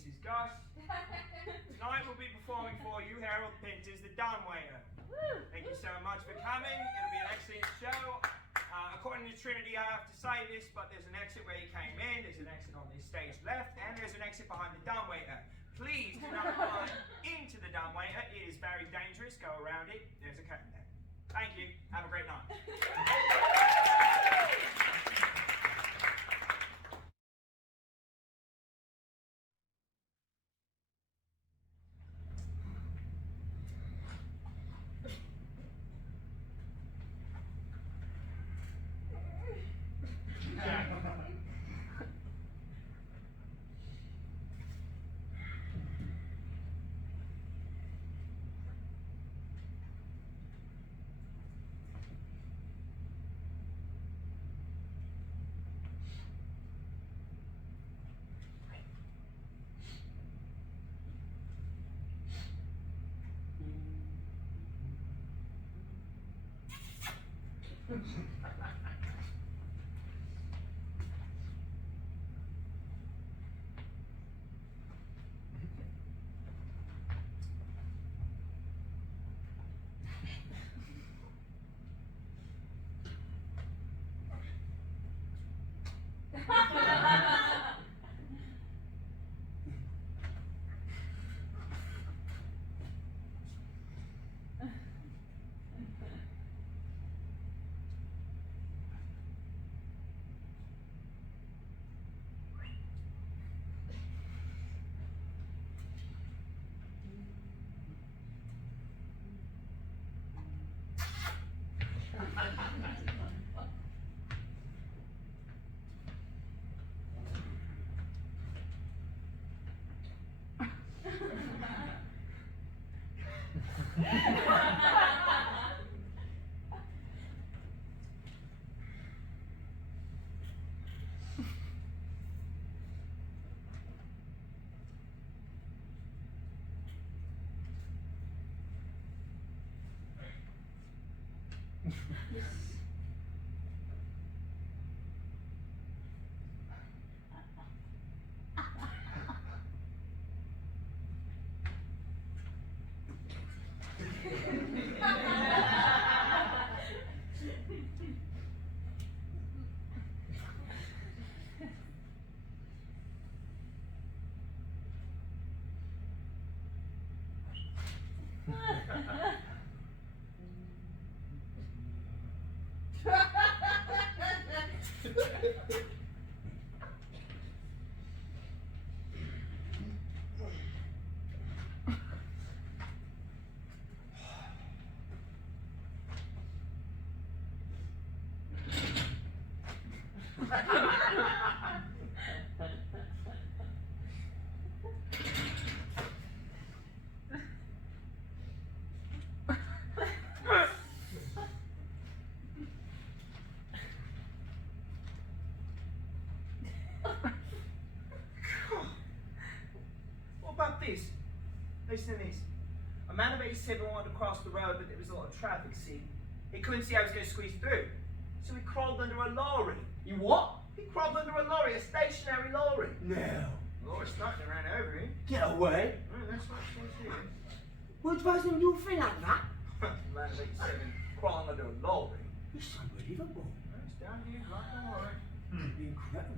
Mrs. Gus. Tonight we'll be performing for you Harold Pinter's The Dumbwaiter. Thank you so much for coming. It'll be an excellent show. According to Trinity, I have to say this, but there's an exit where you came in, there's an exit on this stage left, and there's an exit behind the dumbwaiter. Please do not climb into the dumbwaiter. It is very dangerous. Go around it. There's a curtain there. Thank you. Have a great night. This. Listen to this. A man of 87 wanted to cross the road, but there was a lot of traffic, see. He couldn't see how he was going to squeeze through. So he crawled under a lorry. You what? He crawled under a lorry, a stationary lorry. No. The lorry started and ran over him. Get away. That's what she said. What advice would you do a thing like that? A man of 87 crawling under a lorry. It's unbelievable. It's down here like a lorry. Incredible.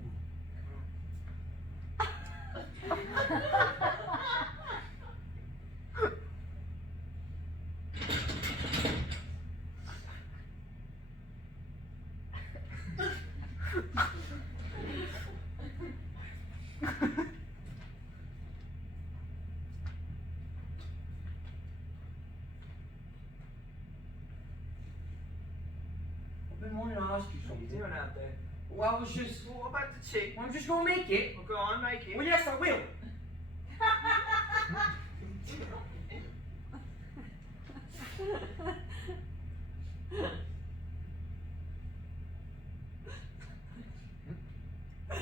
I've been wanting to ask you What are something. you doing out there? Well, I was just... Well, what about the chick? I'm just going to make it. Well, go on, make it. Well, yes, I will.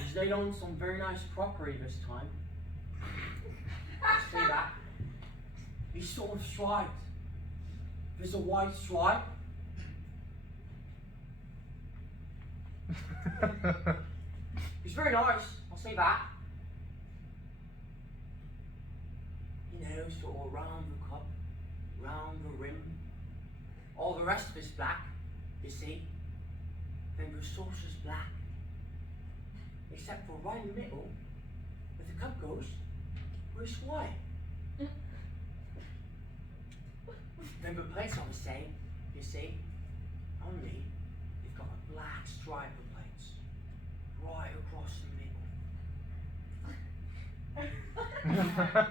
He's laid on some very nice crockery this time. See that? He's sort of striped. There's a white stripe. It's very nice, I'll say that. nose sort of round the cup, round the rim. All the rest of it's black, you see. Then the sauce is black. Except for right in the middle, where the cup goes, where it's white. Then the plates are the same, you see. Only you've got a black stripe of plates right across the middle.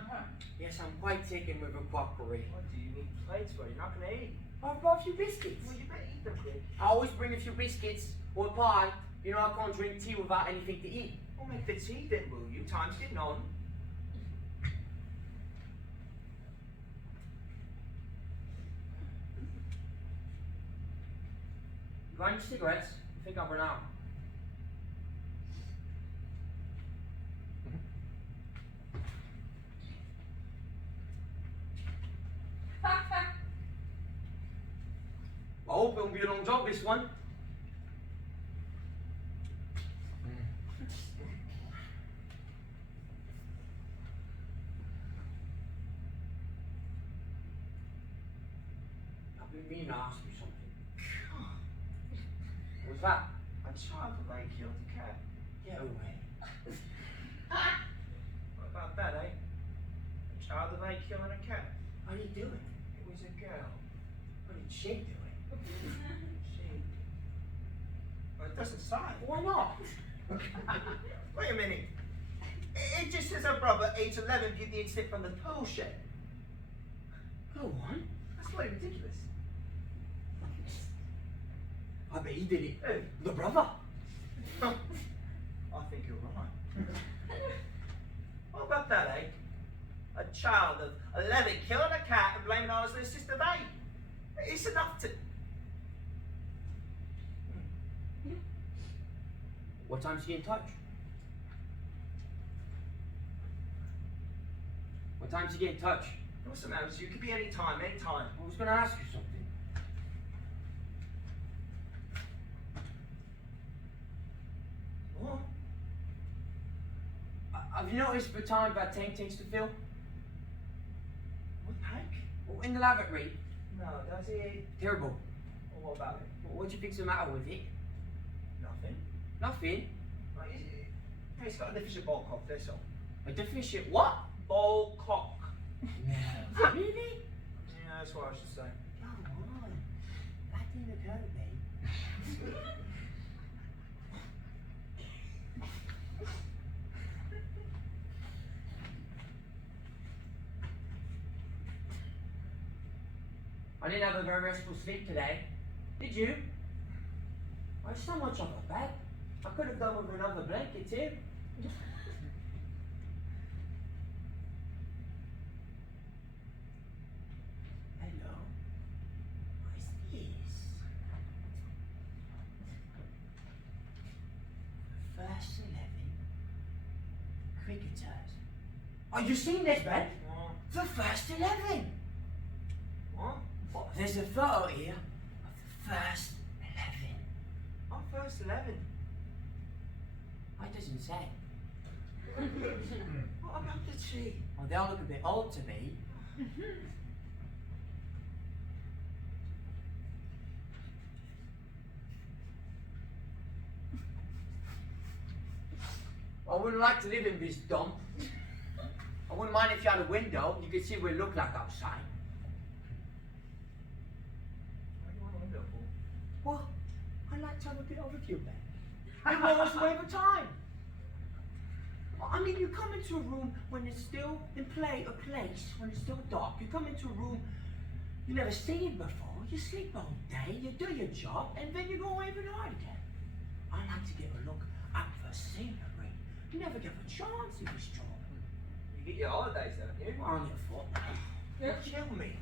Yes, I'm quite taken with a crockery. What do you need plates for? You're not going to eat. I've brought a few biscuits. Well, you better eat them quick. I always bring a few biscuits or a pie. You know I can't drink tea without anything to eat. Well, make the tea then, will you? Time's getting on. You got any cigarettes? I think I've run out. I hope it won't be a long job, this one. I've been meaning to ask you something. What's that? A child of 8 killed a cat. Get away. What about that, eh? A child of 8 killing a cat. How do you do it? It was a girl. How did she do it? She. Well, it doesn't say. Why not? Wait a minute. It just says her brother, age 11, viewed the incident from the tool shed. Go on. That's bloody ridiculous. I bet he did it. Who? The brother. I think you're right. What about that, eh? A child of 11 killing a cat and blaming ours their sister of 8. It's enough to... What time's he in touch? What time's he get in touch? What's the matter with you? It could be any time, any time. I was going to ask you something. What? Have you noticed the time that tank takes to fill? What tank? Well, in the lavatory. No, does it? Terrible. Well, what about it? What do you think's the matter with it? Nothing. Nothing. Right, it's got a deficient ball cock, that's all. A deficient what? Ball cock. No. Really? Yeah, that's what I should say. Come on. That didn't occur to me. I didn't have a very restful sleep today. Did you? It's so much of a bed. I could have done with another blanket too. Hello. What is this? The first 11 cricketers. Are you seeing this, Ben? What? The first 11. What? Oh, there's a photo here of the first 11. Oh, first 11. It doesn't say. What about the tea? Well, they all look a bit old to me. I wouldn't like to live in this dump. I wouldn't mind if you had a window. You could see what it looked like outside. What do you want a window for? Well, I'd like to have a bit of a view then. It was a waste of time. I mean, you come into a room when it's still in play, a place, when it's still dark. You come into a room you never seen before. You sleep all day, you do your job, and then you go away for the night again. I like to get a look at the scenery. You never get a chance in this job. You get your holidays, don't you? Only a fortnight. You kill me.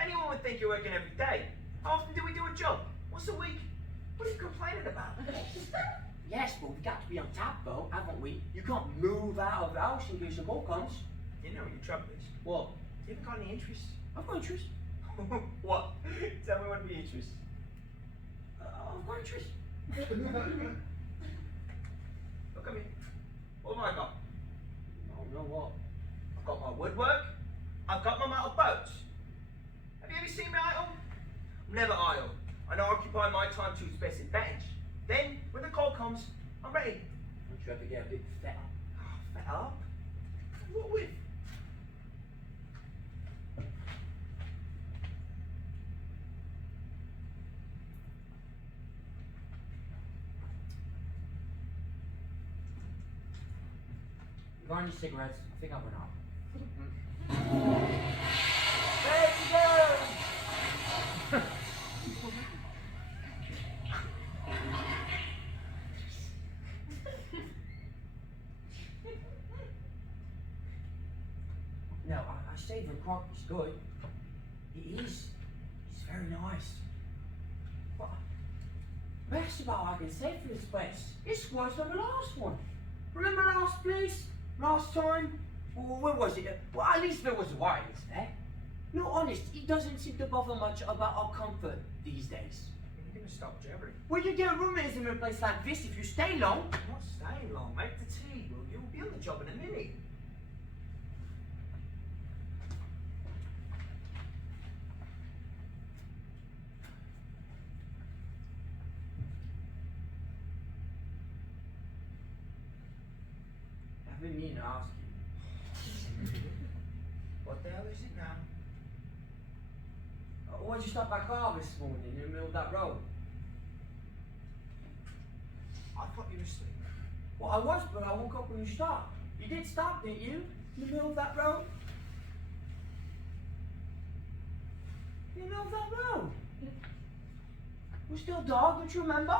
Anyone would think you're working every day. How often do we do a job? Once a week? What are you complaining about? Yes, but we've got to be on top though, haven't we? You can't move out of the house in case a call comes. You know what your trouble is. What? You haven't got any interest. I've got interest. What? Tell me what would be interest. I've got interest. Look at me. What have I got? I don't know what. I've got my woodwork, I've got my metal boats. Have you ever seen me idle? I'm never idle. And I occupy my time to its best advantage. Then, when the call comes, I'm ready. Don't you ever get a bit fed up? Oh, fed up? What with? You got any cigarettes? I think I went out. Let's go! No, I saved the crock. It's good. It is. It's very nice. But that's about all I can say for this place. It's worse than the last one. Remember last place? Last time? Well, where was it? Well, at least there was wireless there. No, honest, he doesn't seem to bother much about our comfort these days. You're gonna stop jabbering. Well, you get roommates in a place like this if you stay long. I'm not staying long. Make the tea. Well, you'll be on the job in a minute. I've been meaning to ask you. What the hell is it now? Why'd you stop my car this morning in the middle of that road? I thought you were asleep. Well, I was, but I woke up when you stopped. You did stop, didn't you? In the middle of that road? In the middle of that road? We're still dark, don't you remember?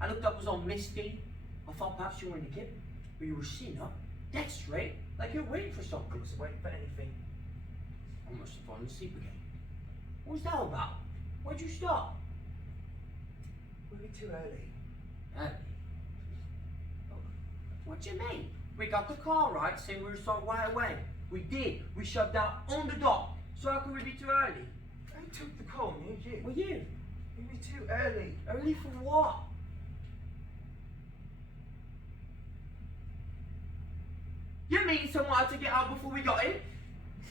I looked up, it was all misty. I thought perhaps you were in the kip, but you were sitting up, dead straight, like you're waiting for something. I wasn't waiting for anything. I must have fallen asleep again. What was that about? Why'd you stop? We'll be too early. Early? What do you mean? We got the car right, saying we were start right away. We did. We shoved out on the dock. So how could we be too early? Who took the call? Me or you? Well, you. We'll be too early. Early for what? You mean someone had to get out before we got in?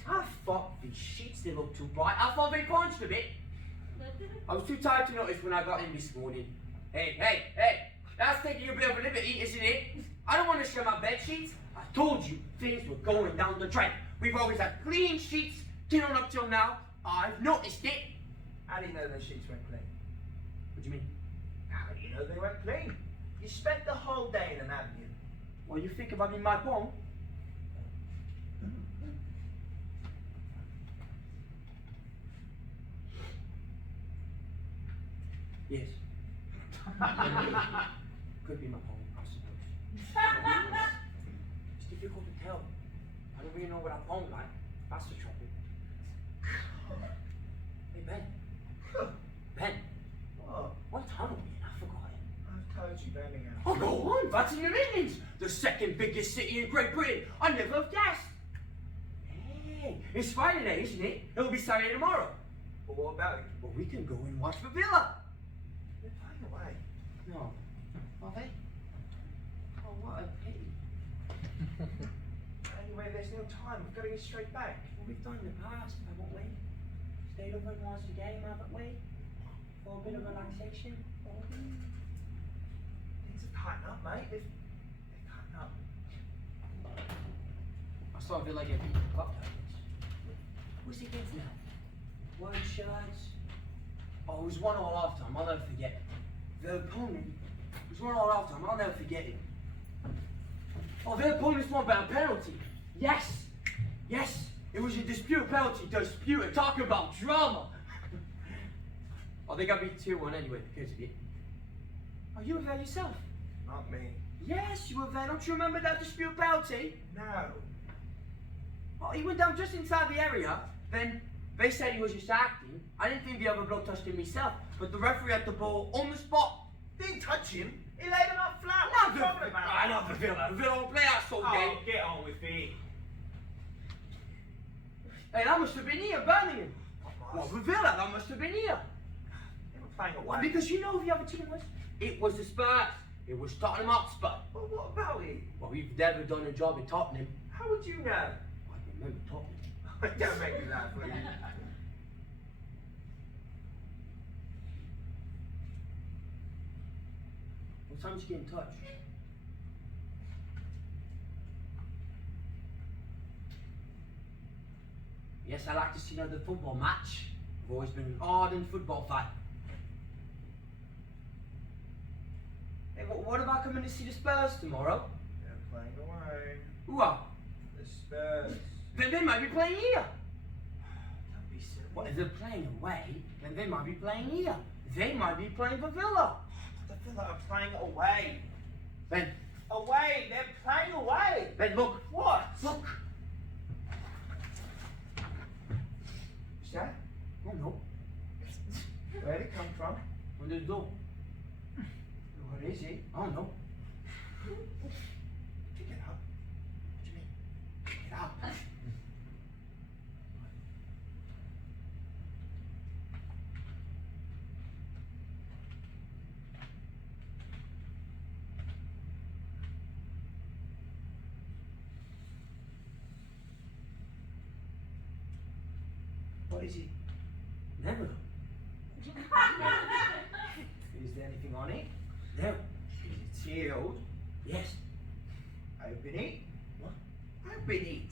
I thought these sheets, they looked too bright. I thought they punched a bit. I was too tired to notice when I got in this morning. Hey, that's taking a bit of a liberty, isn't it? I don't want to share my bed sheets. I told you, things were going down the drain. We've always had clean sheets, till on up till now. I've noticed it. How do you know those sheets weren't clean? What do you mean? How do you know they weren't clean? You spent the whole day in them, haven't you? Well, you think about me in my palm? Yes. Could be my palm, I suppose. It's difficult to tell. I don't really know what I palm like. That's the trouble. Hey, Ben. Ben. What? What town are we in? I forgot it. I've told you, Birmingham. Oh, go on. That's in the Midlands. The second biggest city in Great Britain. I never have guessed. Hey, it's Friday today, isn't it? It'll be Saturday tomorrow. Well, what about it? Well, we can go and watch the villa. They're playing away. No. Are they? Oh, what a pity. Anyway, there's no time. We've got to get straight back. Well, we've done in the past, haven't we? Stayed up and watched the game, haven't we? For a bit of relaxation. Things are tighten up, mate. They're tighten up. I saw a villa get beat in the cup. Who's he against now? White shirts. Oh, it was 1-1 half time. I'll never forget it. The opponent was 1-1 half time. I'll never forget it. Oh, the opponents won by a penalty. Yes. Yes. It was a dispute penalty. Dispute. Talking about drama. Oh, they got beat 2-1 anyway because of it. Oh, you were there yourself? Not me. Yes, you were there. Don't you remember that dispute penalty? No. Oh, he went down just inside the area. Then they said he was just acting. I didn't think the other bloke touched him myself, but the referee had the ball on the spot. Didn't touch him. He laid him out flat. What are you talking about? I love the Villa. The Villa don't play that sort of game. Oh, get on with it. Hey, that must have been here, Birmingham. Well, the Villa, that must have been here. They were playing away. Because you know who the other team was? It was the Spurs. It was Tottenham Hotspur. Well, what about it? Well, we've never done a job in Tottenham. How would you know? I remember Tottenham. Don't make me laugh, will you? What time did you get in touch? Yes, I like to see another football match. I've always been an ardent football fan. Hey, what about coming to see the Spurs tomorrow? They're playing away. Who are? The Spurs. Then they might be playing here. Don't be silly. Well, if they're playing away, then they might be playing here. They might be playing for Villa. The Villa are playing away. Then, Away! They're playing away! then look. What? Look. Is that? Oh no. Where did it come from? Under the door. What is it? Oh no. Pick it up. What do you mean? Pick it up. What is it? Never. Is there anything on it? No. Is it sealed? Yes. Open it. What? Open it.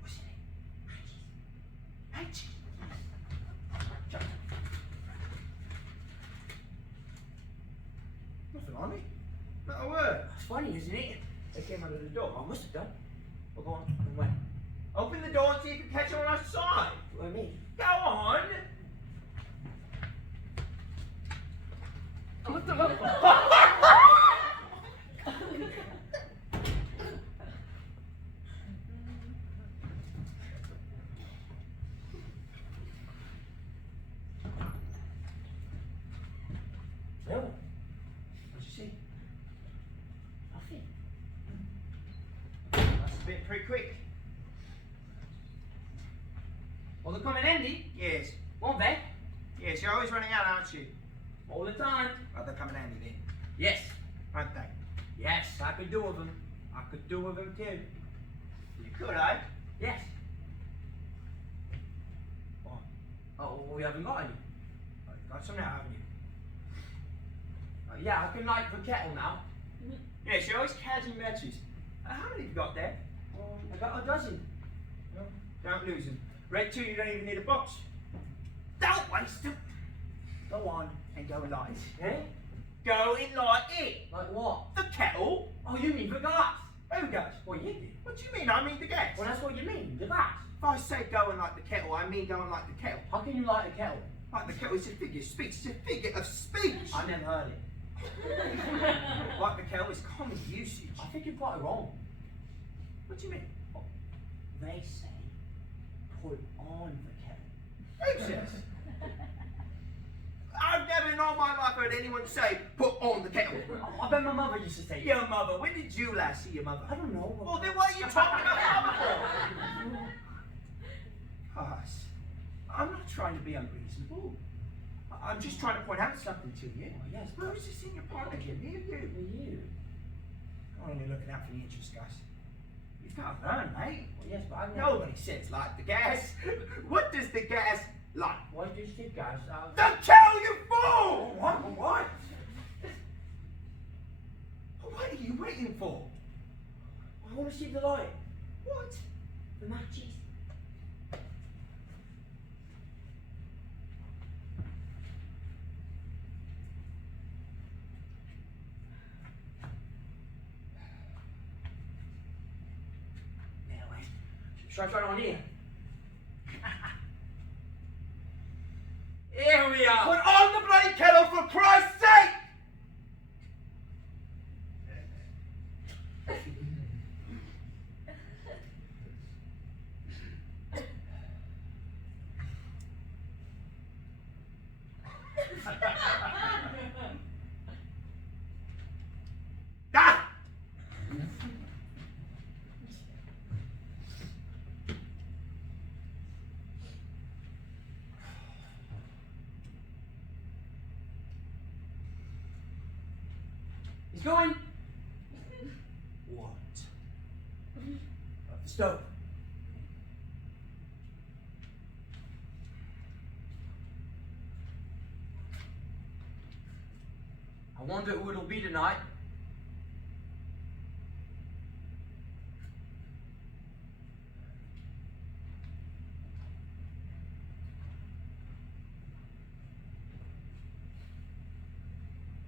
What's in it? Matches. Matches. Nothing on it. Not a word. It's funny, isn't it? They came under the door. I must have done. Well, go on. Wait. Open the door and see if you can catch them on our side. What do you mean? Go on. What the No. What'd you see? Nothing. That's a bit pretty quick. Well, they're coming handy, Yes. won't they? Yes, you're always running out, aren't you? All the time. Well, they're coming handy then, Yes. aren't they? Yes, I could do with them. I could do with them too. You could, eh? Yes. What? Oh, well, we haven't got any. Oh, you've got some now, haven't you? Yeah, I can light the kettle now. Yes, you're always catching matches. How many have you got there? I got a dozen. No, don't lose them. Red 2, you don't even need a box. Don't waste them. Go on and go and light it. Eh? Go and light it. Like what? The kettle. Oh, you mean the gas? Who goes? Well, you did. What do you mean? I mean the gas. Well, that's what you mean, the gas. If I say go and light the kettle, I mean go and light the kettle. How can you light a kettle? Like the kettle is a figure of speech. It's a figure of speech. I never heard it. Like the kettle is common usage. I think you're quite wrong. What do you mean? They say put on the kettle. Who says? I've never in all my life heard anyone say put on the kettle. I bet my mother used to say Your mother. When did you last see your mother? I don't know. Well, then what are you talking about mother for? Huss, I'm not trying to be unreasonable. I'm just trying to point out something to you. Oh, yes, Who's this in your pocket? Me or you? you. I'm only looking out for the interest, Gus. You've got to learn, mate. Well, yes, but I never. Nobody says like the gas. What does the gas like? Why do you think, guys? The kettle, you fool! What? What? What are you waiting for? I want to see the light. What? The matches. Should I try it on here? Here we are. Put on the bloody kettle for Christ's sake! Ah! He's going. What? Up the stove. I wonder who it'll be tonight.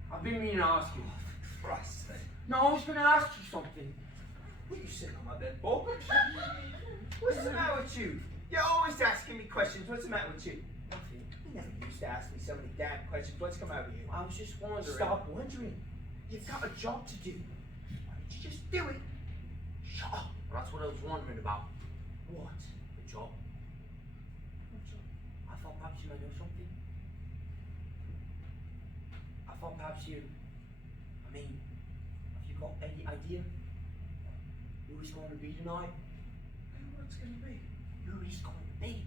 I've been meaning to ask you. For Christ's sake. No, I was going to ask you something. What are you sitting on my bed for? What's the matter with you? You're always asking me questions. What's the matter with you? Nothing. You never used to ask me so many damn questions. What's come over you? I was just wondering. Stop wondering. You've got a job to do. Why don't you just do it? Shut up. Well, that's what I was wondering about. What? The job. What job? I thought perhaps you might know something. I thought perhaps you. I mean, have you got any idea who it's going to be tonight? What's going to be? Who he's going to be?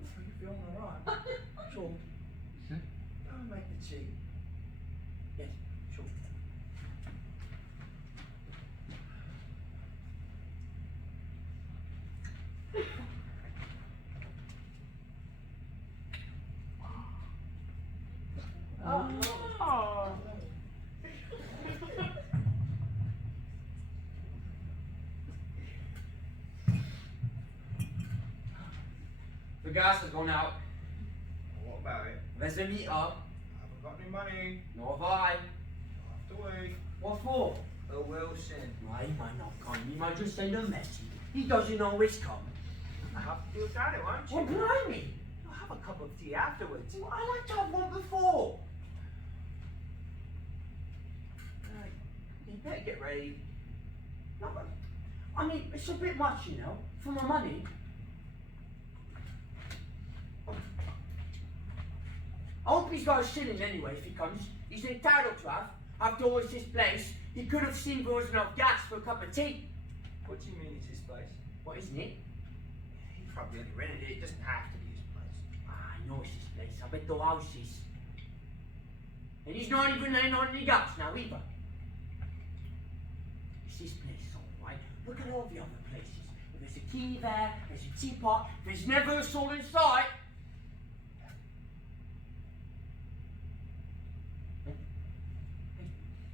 Are you feeling alright? Sure. Go and make the tea. Yes, sure. Oh. The gas has gone out. What about it? There's a meet up. I haven't got any money. Nor have I. I'll have to wait. What for? Oh, Wilson. Why, he might not come. He might just send a message. He doesn't always come. I have to do without it, won't you? Well, blimey. You'll have a cup of tea afterwards. Well, I like to have one before. Right. You better get ready. No, but, I mean, it's a bit much, you know, for my money. I hope he's got a shilling anyway if he comes. He's entitled to have. After all, it's his place. He could have seen there was enough gas for a cup of tea. What do you mean it's his place? What, isn't it? He probably only rented it. It doesn't have to be his place. I know it's his place. I bet the house is. And he's not even laying on any gas now either. It's his place, all right. Look at all the other places. There's a key there, there's a teapot, there's never a soul in sight.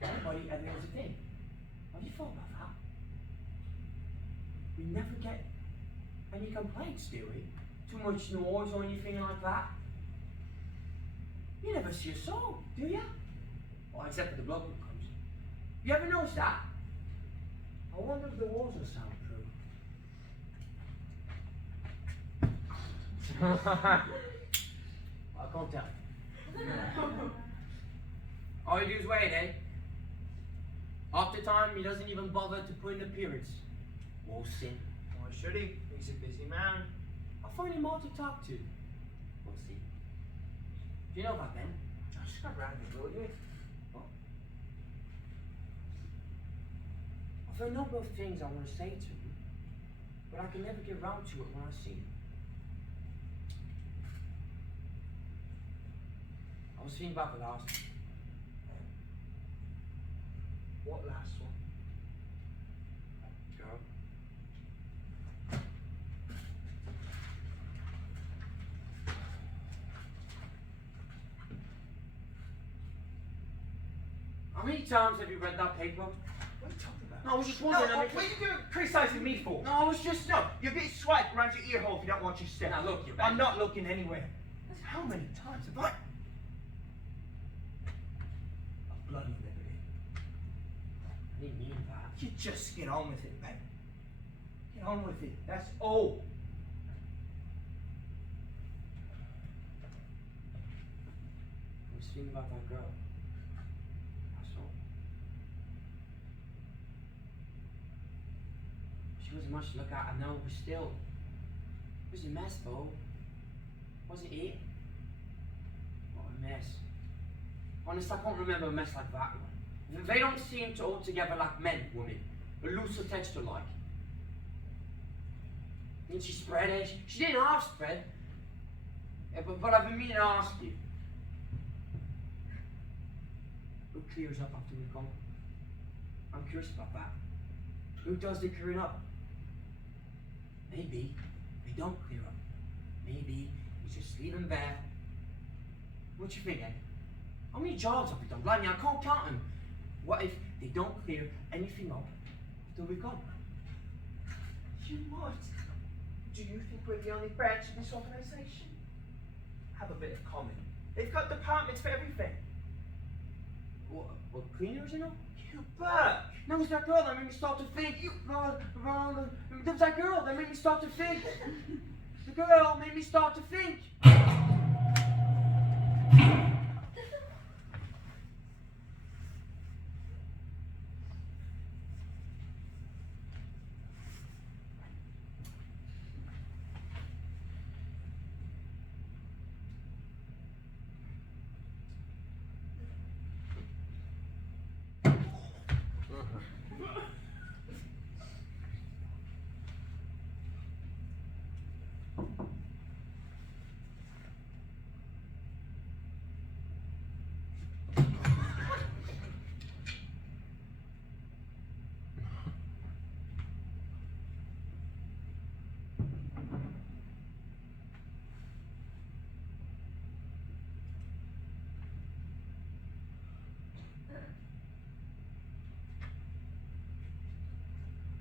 Everybody, and there's a thing. Have you thought about that? We never get any complaints, do we? Too much noise or anything like that. You never see a soul, do you? Well, except for the bloke who comes. You ever notice that? I wonder if the walls are soundproof. I can't tell. All you do is wait, eh? Half the time, he doesn't even bother to put in appearance. Wilson. Why should he? He's a busy man. I find him hard to talk to. We'll see. Do you know about Ben? Just come round me, will you? What? I've a number of things I want to say to him, but I can never get round to it when I see him. I was thinking about the last one. What last one? Girl. How many times have you read that paper? What are you talking about? No, I was just No, wondering. what are you doing criticising me for? No, I was just. No, you're getting swiped around your ear hole if you don't watch your step. Now look, you're I'm not looking anywhere. How many times have I... A bloody liberty. I didn't mean that. You just get on with it, babe. Get on with it. That's all. I was thinking about that girl. That's all. She wasn't much to look at, I know, but still. It was a mess, though. Wasn't it? What a mess. Honest, I can't remember a mess like that one. They don't seem to altogether like men, women. A looser texture like. Didn't she spread it? She didn't half spread. But I've been meaning to ask you. Who clears up after we've gone? I'm curious about that. Who does the clearing up? Maybe they don't clear up. Maybe we just leave them there. What you think, Ed? How many jobs have we done? Blimey, I can't count them. What if they don't clear anything up till we've gone? You what? Do you think we're the only branch of this organisation? Have a bit of common. They've got departments for everything. What cleaners, you know? You Burke! No, it was that girl that made me start to think. There was that girl that made me start to think. The girl made me start to think.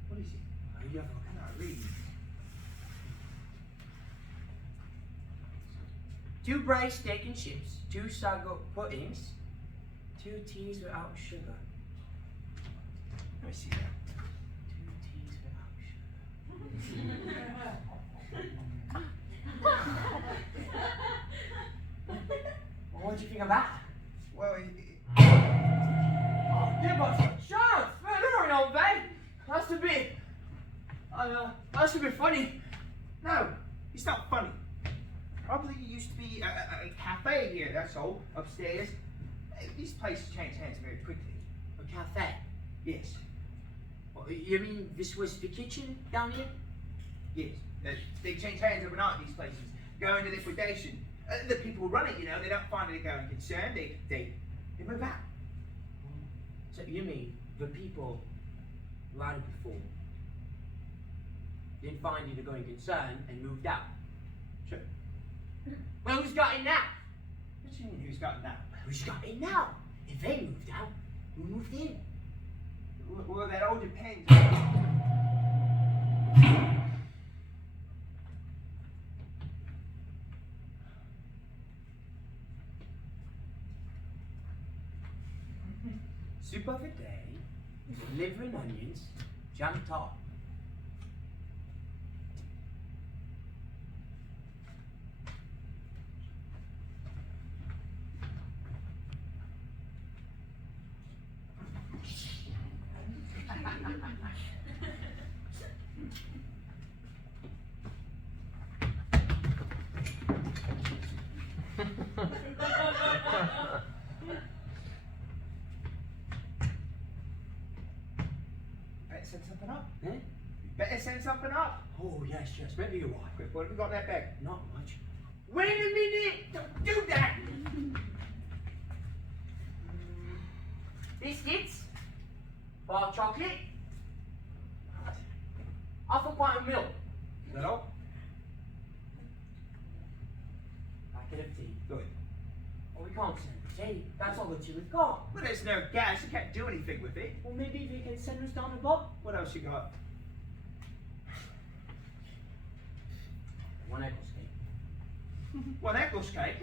What is it? You have a look at that, read. 2 braised steak and chips, 2 sago puddings, 2 teas without sugar. Let me see that. 2 teas without sugar. Well, what do you think of that? Well, Yeah, but shut up! Man, don't know, babe. That's a bit. That's a bit funny. no, it's not funny. Probably used to be a cafe here, that's all, upstairs. These places change hands very quickly. A cafe? Yes, Oh, you mean this was the kitchen down here? yes. They change hands overnight, these places. Go into liquidation. The people who run it, you know, they don't find it a going concern. They move out. So you mean the people who had it before didn't find it a going concern and moved out? Sure. Well, who's got it now? What do you mean, who's got that? Who's got it now? If they moved out, who moved in? Well, that all depends. Soup of a day, liver and onions, jam top. Better send something up. Eh? Better send something up. Oh, yes, maybe you're right. Quick, what have we got in that bag? Not much. Wait a minute! Don't do that! Biscuits, bar chocolate, half a pint of milk. Is that all? Packet of tea. Good. Oh, we can't send tea. That's all the tea we've got. Well, there's no gas. You can't do anything with it. Well, maybe they can send us down a block. What else you got? 1 Eccles cake. Well, an Eccles cake.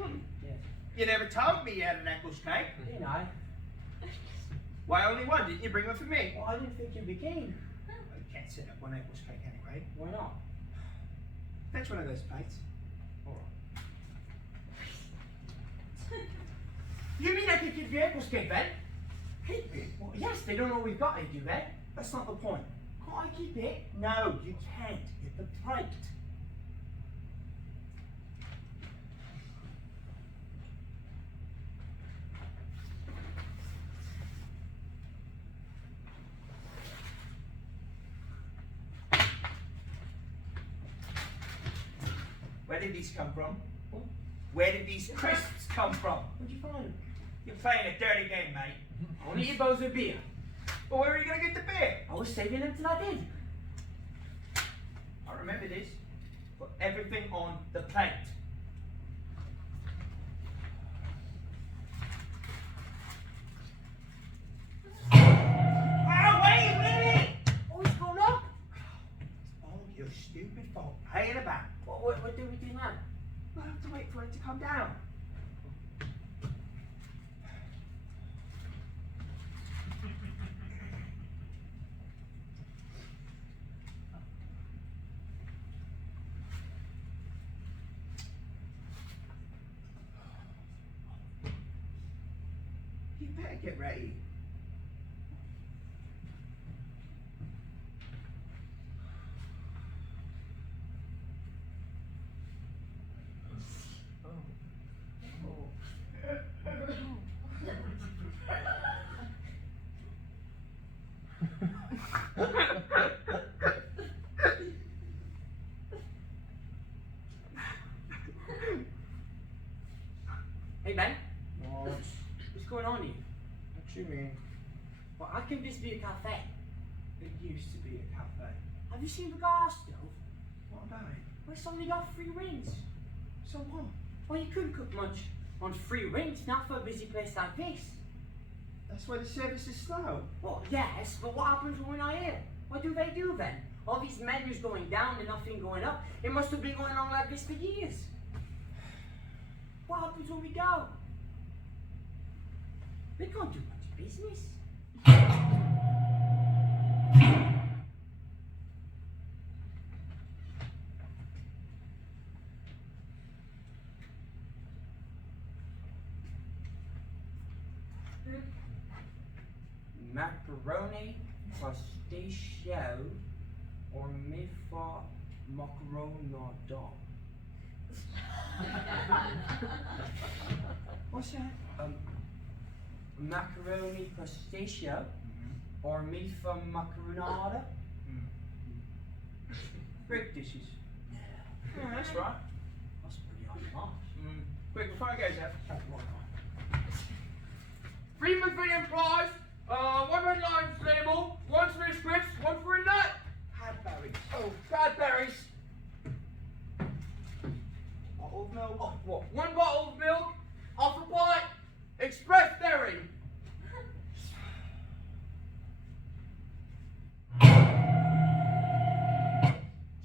Yes. You never told me you had an Eccles cake. Didn't I? Why only one? Didn't you bring one for me? Well, I didn't think you'd be keen. I can't set up one Eccles cake anyway. Why not? Fetch one of those plates. Alright. You mean I could give you Eccles cake, Ben? Keep it. Well, yes, they don't know we've got it, do they? That's not the point. Can't I keep it? No, you can't. Get the plate. Where did these come from? What? Where did these crisps come from? Where'd you find them? You're playing a dirty game, mate. I only eat bowls of beer. Well, where are you going to get the beer? I was saving them till I did. I remember this. Put everything on the plate. Oh, wait a minute! Oh, it's gone up. Oh, your stupid fault. Pay in a back. What do we do now? We'll have to wait for it to come down. You better get ready. Hey, Ben. What? What's going on here? What you mean? Well, how can this be a cafe? It used to be a cafe. Have you seen the gas stove? What about it? Well, it's only got 3 rings. So what? Well, you couldn't cook much on 3 rings, not for a busy place like this. That's why the service is slow. Well, yes, but what happens when we're not here? What do they do then? All these menus going down and nothing going up. It must have been going on like this for years. What happens when we go? We can't do much business. Macaroni, pistachio, or mifa macaronado. What's that? Macaroni, pistachio, or mifa macaronada. Great dishes. Yeah. Yeah, that's right. That's pretty hard. Quick, before I go, Jeff. 3 McVitie fries, 1 red lime label, 1 Swiss crisps, 1 fruit nut. Cadbury. Oh, Cadbury's. Bottle of milk. Oh, what? 1 bottle of milk, half a pint, express dairy.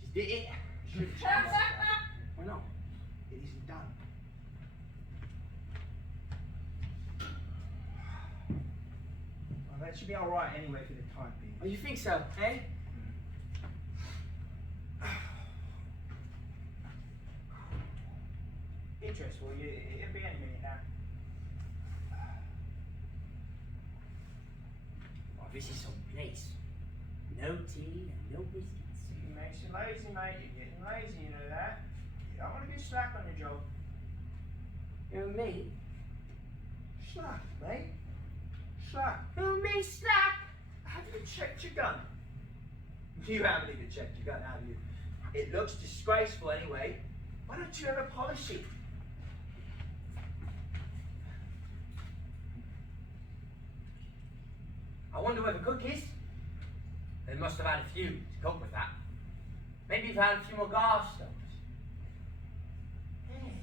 Just did it. Why not? It isn't done. Well, that should be alright anyway for the time being. Oh, you think so, eh? Interest, will you? It'll be any minute now. Oh, this is some place. No tea and no biscuits. It makes you lazy, mate. You're getting lazy, you know that. You don't want to be slack on your job. Who, me? Slack, mate. Slack. Who, me, slack? Have you checked your gun? You haven't even checked your gun, have you? It looks disgraceful anyway. Why don't you ever polish it? I wonder where the cook is. They must have had a few to cope with that. Maybe they've had a few more gas stoves. Hey,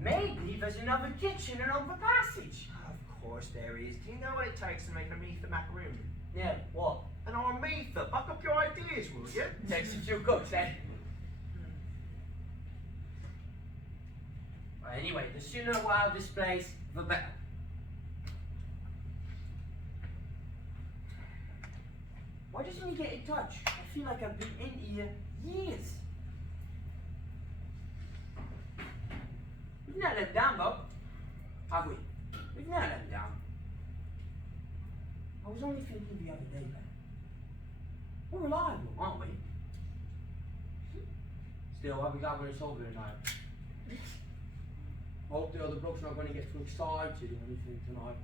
maybe there's another kitchen and over passage. Of course there is. Do you know what it takes to make a meat for macaroon? Yeah, what? And on meat, buck up your ideas, will you? Takes a few cooks, eh? Well, anyway, the sooner we're out of this place, the better. Why doesn't he get in touch? I feel like I've been in here years. We've not let him down, Bob. Have we? We've not let him down. I was only thinking the other day, man. We're reliable, aren't we? Still, I'll be glad when it's over tonight. I hope the other bloke's not going to get too excited or anything tonight.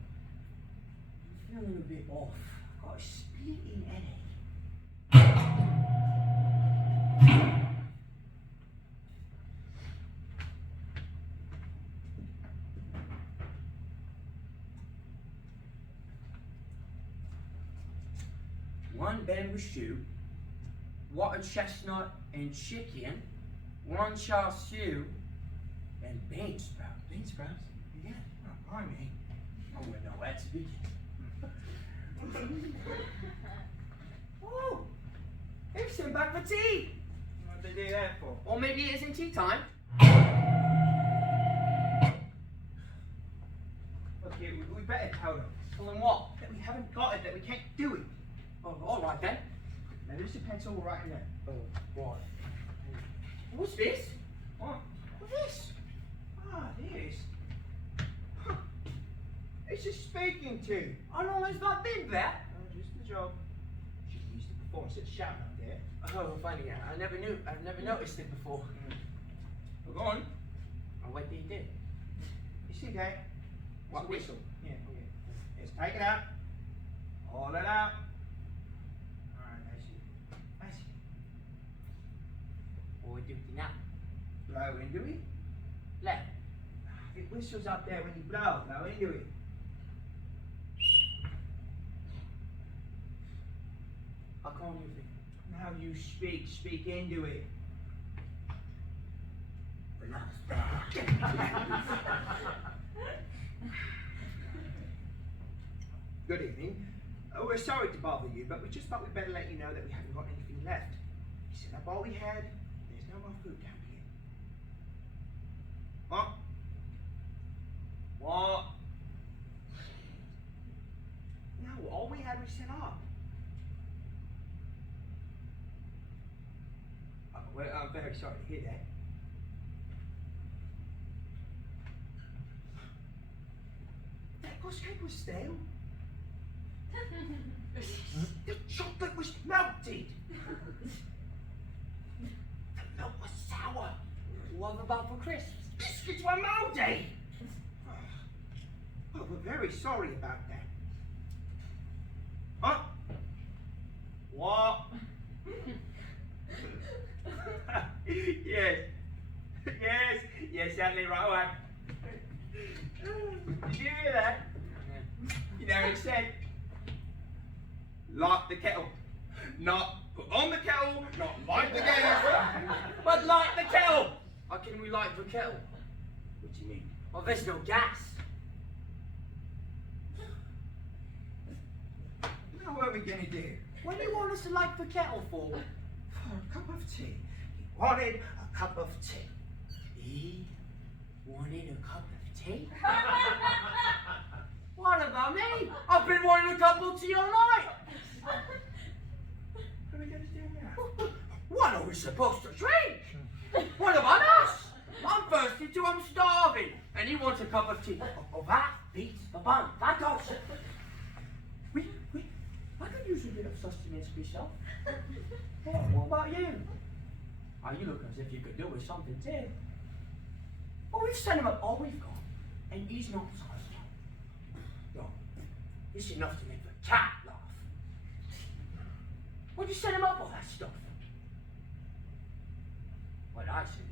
I'm feeling a bit off. I've got a splitting headache. one bamboo shoot, water chestnut and chicken, one char siu, and bean sprouts. Bean sprouts? Yeah. Oh, blimey. I wouldn't know where to begin. Oh, they've sent back for tea. What'd they do that for? Or maybe it isn't tea time. Okay, we better tell them. Tell them what? That we haven't got it, that we can't do it. Oh, all right then. Now, there's a pencil right in there. Oh, what? What's this? What? What's this? Ah, this. Huh. It's a speaking tube. How long has that been there? Oh, just the job. Should have used it before instead of shouting up there. Oh, funny. I never knew. I've never noticed it before. Well, go on. Oh, what did he do? You see that? What It's a whistle. Yeah, yeah. Just take it out. Hold it out. Alright, that's it. That's it. What do we do now? Blow into it. Left. It whistles up there when you blow. Blow into it. I can't use it. Now you speak into it. Good evening. We're sorry to bother you, but we just thought we'd better let you know that we haven't got anything left. We set up all we had. There's no more food down here. What? What? No, all we had was set up. Oh, well, I'm very sorry to hear that. That cake was stale. The chocolate was melted. The milk was sour. What about for crisps? Biscuits were moldy. Oh, we're very sorry about that. Huh? What? Yes. Yes, certainly right away. Did you hear that? Yeah. You know, it said, light the kettle. Not put on the kettle, not light the gas. But light the kettle. How can we light the kettle? What do you mean? Well, there's no gas. Now what are we going to do? What do you want us to light the kettle for? For a cup of tea. He wanted a cup of tea. He wanted a cup of tea? What about me? I've been wanting a cup of tea all night. What are we going to do now? What are we supposed to drink? What about us? I'm thirsty too, I'm starving. And he wants a cup of tea. Oh, that beats the bun. That does. I could use a bit of sustenance myself. Yeah, what about you? Oh, you look as if you could do with something too. Oh, we've sent him up all we've got, and he's not satisfied. No, it's enough to make the cat laugh. Why'd you send him up all that stuff? What I said.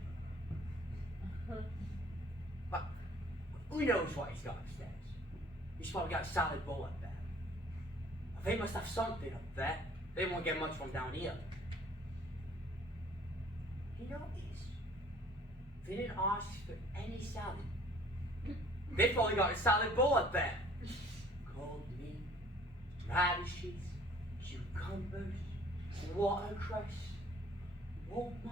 But who knows what he's got upstairs? He's probably got a salad bowl up there. They must have something up there. They won't get much from down here. You know what it is? They didn't ask for any salad. They probably got a salad bowl up there. Cold meat, radishes, cucumbers, watercress, walnuts,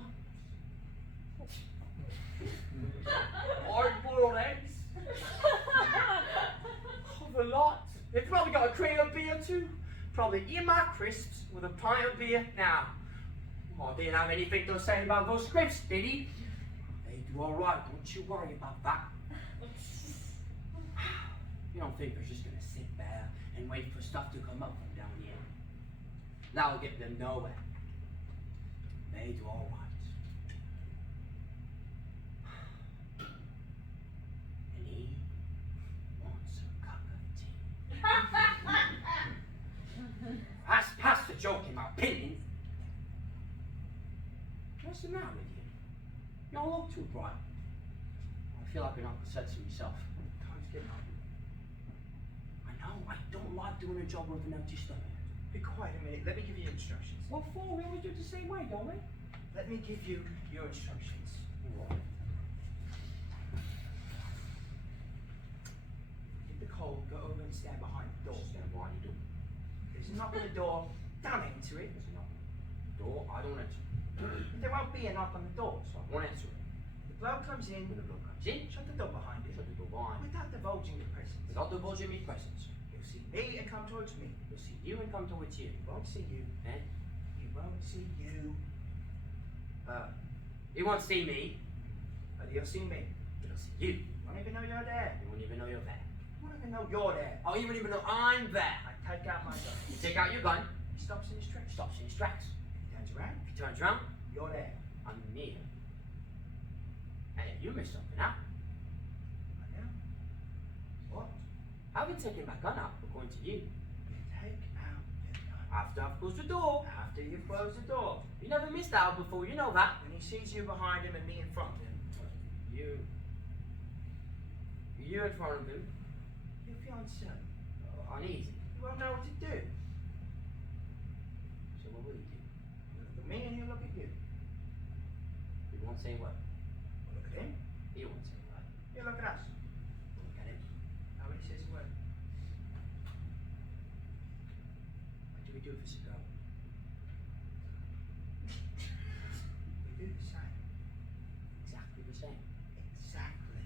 hard-boiled eggs. Oh, a lot. They probably got a crate of beer too. Probably eat my crisps with a pint of beer now. Oh, they didn't have anything to say about those crisps, did he? They do all right, don't you worry about that. You don't think they're just gonna sit there and wait for stuff to come up from down here? That'll get them nowhere. They do all right. And he wants a cup of tea. That's the joke in my opinion. What's the matter with you? You don't look too bright. I feel like an upset to myself. Time's getting on. I know, I don't like doing a job with an empty stomach. Be quiet a minute. Let me give you instructions. What for? We always do it the same way, don't we? Let me give you your instructions. Right. Get the coal, go over and stand behind the door. Stand behind the door. There's a knock on the door. Don't enter it. There's a knock on the door. I don't enter. There won't be a knock on the door. So I won't enter it. The bloke comes in. When the bloke comes in, Shut the door behind it. shut the door behind. Without divulging your presence. Without divulging me presence. You'll see me and come towards me. You'll see you and come towards you. He won't see you. Eh? He won't see you. He won't see me, But he'll see me. but he'll see you. He won't even know you're there. He won't even know you're there. He won't even know you're there. Oh, you won't even know I'm there. I take out my gun. You take out your gun, He stops in his tracks. stops in his tracks. He turns around. If he turns around, You're there. I'm near. And if you miss something out, I know. What? I'll be taking my gun out according to you. You take out your gun. After I've closed the door. After you've closed the door. You never missed out before, you know that. When he sees you behind him and me in front of him, You in front of him, you'll feel uncertain. uneasy. You won't know what to do. So what will he do? He'll look at me and he'll look at you. He won't say what? We'll look at him. He won't say what? He'll look at us. We'll look at him. Nobody says a word. What do we do if it's a go? We do the same. Exactly the same. Exactly.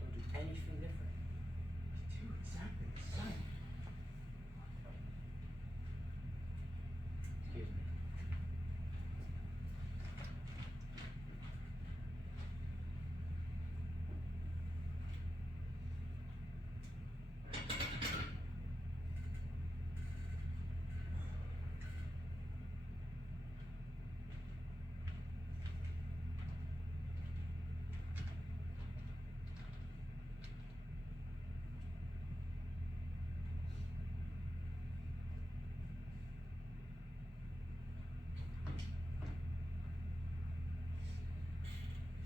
Don't do anything different. We do exactly the same. Excuse me.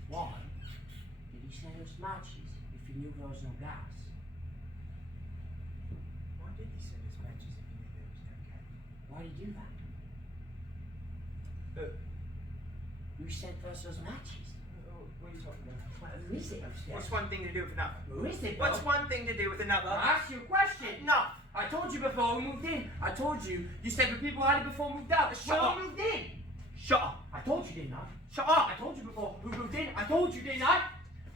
Why did he send us matches if he knew there was no gas? Why did he send us matches if he knew there was no cat? Why did he do that? Who? You sent us those matches. What are you talking about? Who is it upstairs? What's one thing to do with another? Who is it, What's bro? one thing to do with another? I asked you a question. Enough! I told you before we moved in. I told you. You said the people had it before we moved out. Shut up. We moved in. Shut up! I told you, didn't I? Shut up! I told you before we moved in. I told you, didn't I?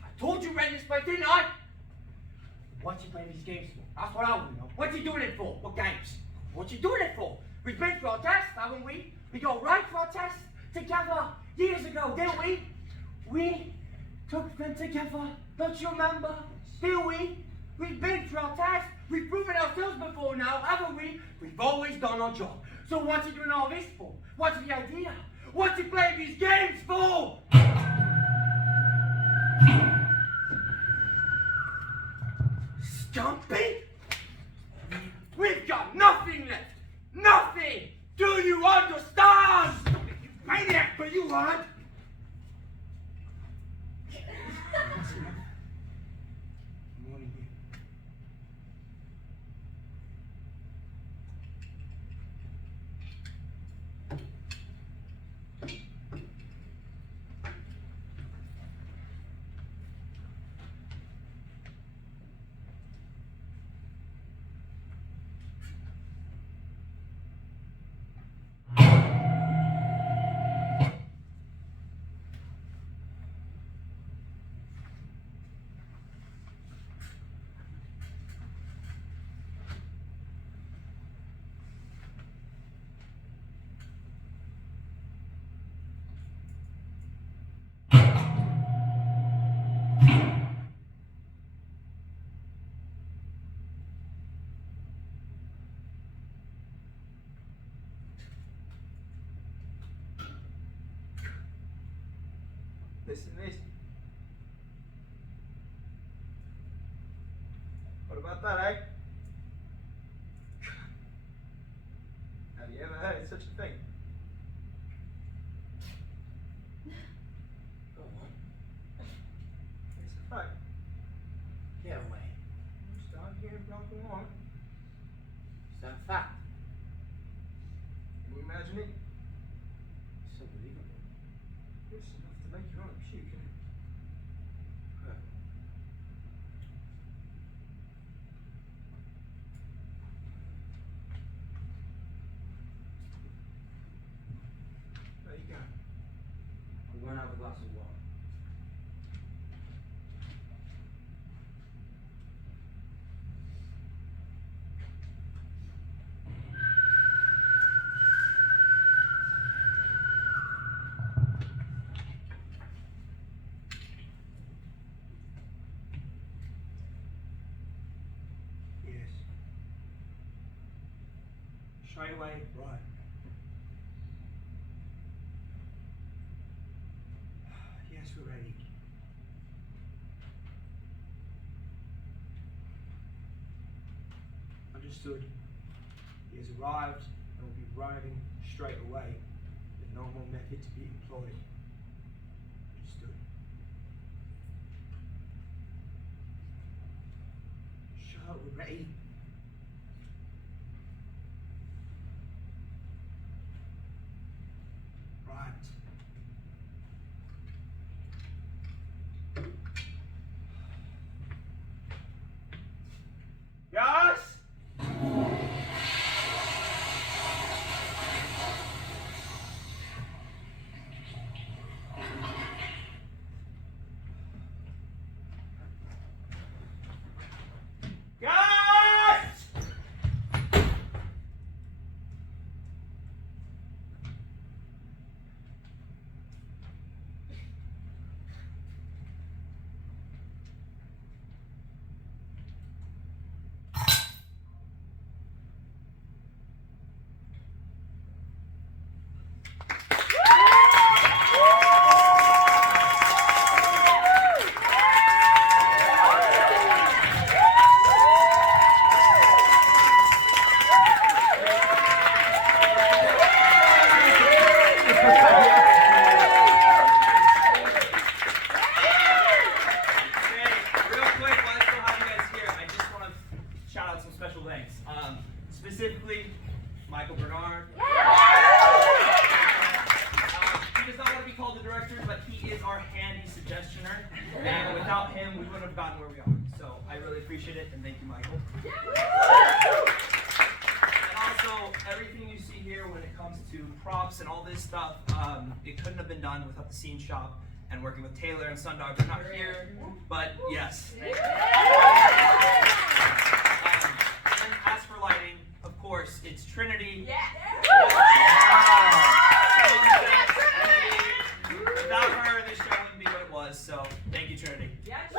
I told you rent this place, didn't I? What's he playing these games for? That's what I want to know. What's he doing it for? What games? What's he doing it for? We've been for our test, haven't we? We got right for our test together years ago, didn't we? We took them together. Don't you remember? Didn't we? We've been for our test. We've proven ourselves before now, haven't we? We've always done our job. So what's he doing all this for? What's the idea? What's he playing these games for? Stumpy? We've got nothing left. Nothing. Do you understand? You maniac! But you aren't. Morning, you. Listen to this. What about that, eh? Have you ever heard such a thing? Go on. It's a fact. Get away. Start getting broken on. Is that a fact? Straight away, right. Yes, we're ready. Understood. He has arrived and will be arriving straight away. The normal method to be employed. Understood. Sure, we're ready. Right. Yes? Yes! Specifically, Michael Bernard. He does not want to be called the director, but he is our handy suggestioner. And without him, we wouldn't have gotten where we are. So I really appreciate it, and thank you, Michael. And also, everything you see here when it comes to props and all this stuff, it couldn't have been done without the scene shop and working with Taylor and Sandarbh. They're not here, but yes. And as for lighting, of course, it's Trinity. Without her, this show wouldn't be what it was, so thank you, Trinity. Thank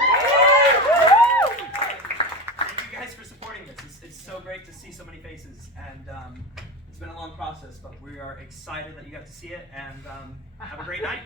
you guys for supporting this. It's so great to see so many faces, and it's been a long process, but we are excited that you got to see it, and have a great night.